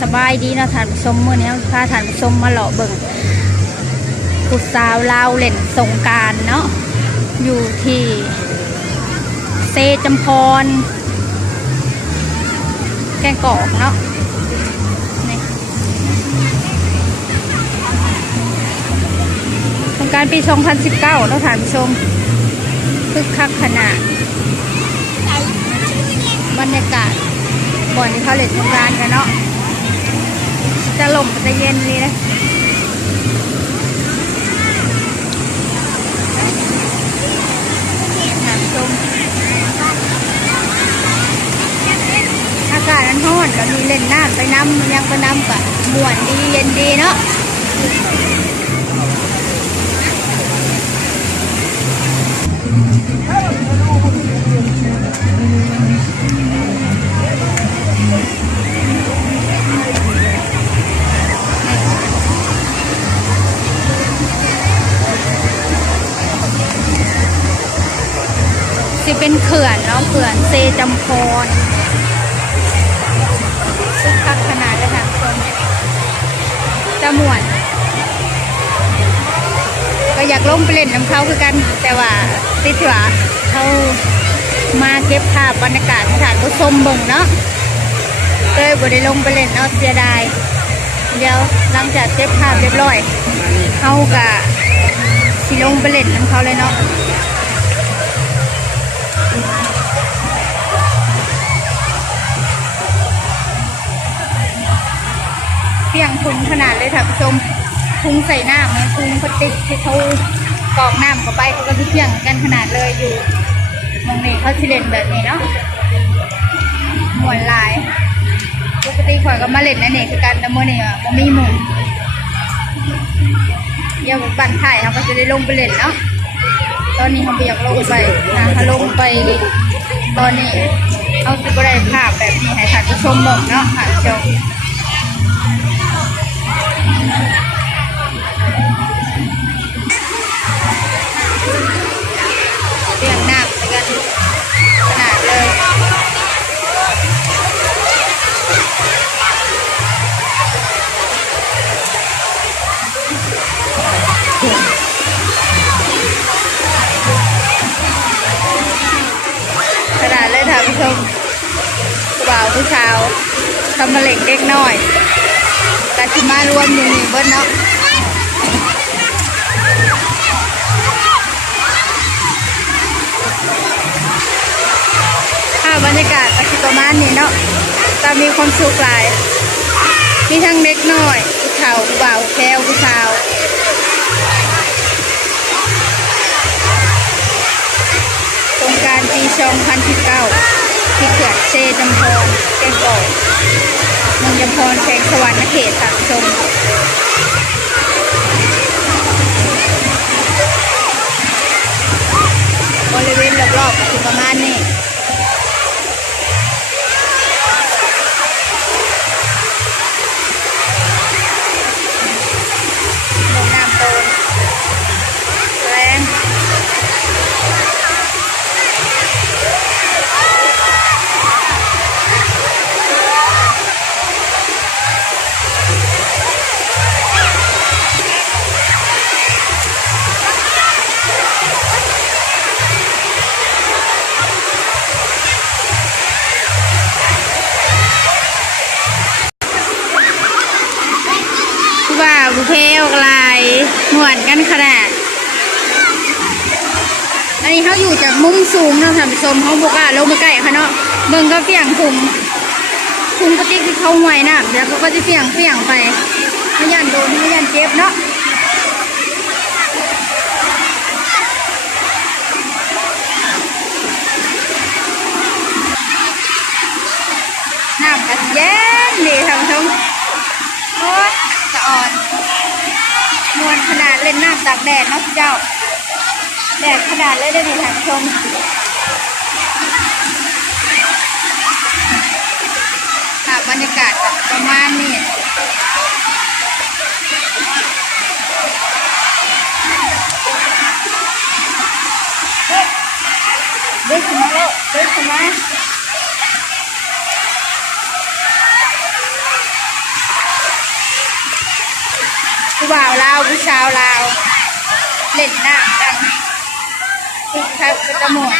สบายดีเนาะท่านผู้ชมมื้อนี้พาท่านผู้ชมมาเลาะเบิ่งผู้สาวลาวเล่นสงกรานต์เนาะอยู่ที่เซจำพรแกงกอกเนาะนี่สงกรานต์ปี 2019 เนาะท่านผู้ชมคึกคักขนาดบรรยากาศบ่อนที่เขาเล่นสงกรานต์กันเนาะจะลมจะเย็นเลยนะท่านผู้ชมอากาศร้อนก็มีเล่นน้ำไปน้ำยังไปน้ำกับม่วนดีเย็นดีเนาะสิเป็นเขื่อนเนาะเขื่อนเซจำพรคึกคักขนาดเลยค่ะคนจะม่วนก็อยากลงไปเล่นน้ำเขาคือกันแต่ว่าติดว่าเขามาเก็บภาพบรรยากาศสถานผู้ชมเบิ่งเนาะเลยบ่ได้ลงไปเล่นเนาะเสียดายเดี๋ยวหลังจากเก็บภาพเรียบร้อยเขาก็สิลงไปเล่นน้ำเขาเลยเนาะเพียงถุงขนาดเลยค่ะผู้ชมถุงใส่น้ำเนี่ยถุงพลาสติกที่เขากรอกน้ำเข้าไปเขาก็เพียงกันขนาดเลยอยู่มองนี่เขาสิเล่นแบบนี้เนาะหมวนลายปกติข่อยก็มาเล่นนั่นเองคือกันแต่เมื่อนี่อ่ะมันมีหมุนเดี๋ยวปั่นถ่ายเขาก็จะได้ลงไปเล่นเนาะตอนนี้เขาไปอยากลงไปนะเขาลงไปตอนนี้เอาสิบได้ภาพแบบนี้ให้ท่านผู้ชมเบิ่งเนาะค่ะชมเรียงหนักกันขนาดเลยขนาดเลยท่านผู้ชมผู้บ่าวผู้สาวทำมาเล็กเล็กน้อยแต่ที่มารวมอยู่นี่เบิ้ลเนาะบรรยากาศก็คือประมาณนี้เนาะแต่มีความสุขหลายมีทั้งเด็กน้อยผู้เฒ่าผู้บ่าวแพ้วผู้สาวสงกรานต์ปี 2019 ที่เขื่อนเซจำพรแกงกอกเมืองจำพรแขวงสวรรณเขตตักชมบริเวณรอบๆก็คือประมาณนี้ว่าบุเพลกลายหมวนกันขนาดอันนี้เขาอยู่จากมุมสูงนะท่านผู้ชมเขาบอกว่าลงมาใกล้ค่ะเนาะเบิ่งก็เฟี่ยงถุงปฏิที่เขาไว้นะเดี๋ยวเขาก็จะเฟี่ยงไปไม่ยันโดนไม่ยันเจ็บเนาะน้ำกันเย็นดีท่านผู้ชมโอ้ยสะอ่อนมวนขนาดเล่นน้ำตากแดดเนาะเจ้าแดดขนาดเลยได้ไหมท่านผู้ชมค่ะบรรยากาศประมาณนี้เด็กมาแล้วเด็กมา บ่าวลาวผู้สาวลาวเล่นน้ำกันคึกคักกระหม่อม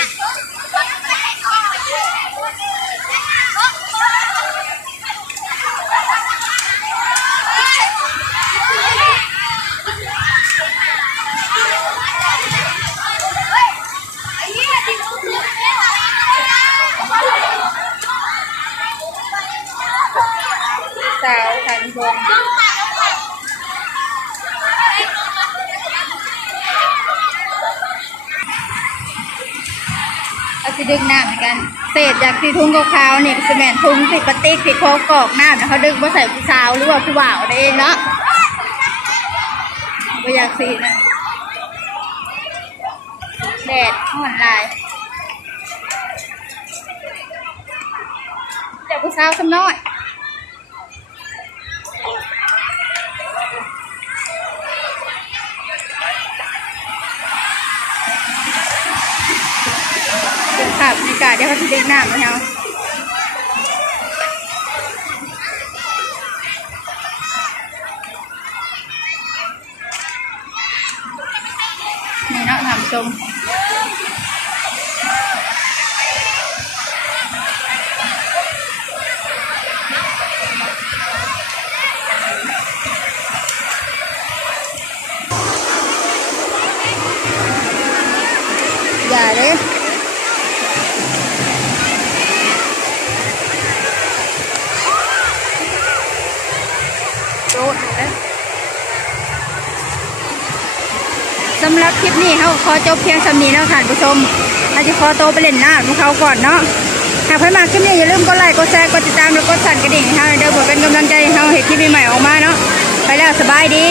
สาวทันพงเอาสิดึงน้ำเหมือนกันเศษจากที่ทุ่งขาวๆนี่สแมนทุ่งติดปฏิกติดโคกอกน้ำนะเขาดึงมาใส่ผู้สาวหรือว่าผู้บ่าวได้เองเนาะไม่อยากสีนะแดดอ่อนลายแต่ผู้สาวสำน้อยครับในการเดี๋ยวเขาจะเด็กน้ำนะเนาะนี่เนาะทำชมอย่าเลยสำหรับคลิปนี้เขาขอจบเพียงสำนีแล้วท่านผู้ชมอาจจะขอโตไปเล่นน้ำของเขาก่อนเนาะหากเพื่อนมาคลิปนี้อย่าลืมกดไลค์กดแชร์กดติดตามแล้วกดสั่นกระดิ่งให้เราเดี๋ยวเพื่อเป็นกำลังใจให้เราเห็นคลิปใหม่ๆออกมาเนาะไปแล้วสบายดี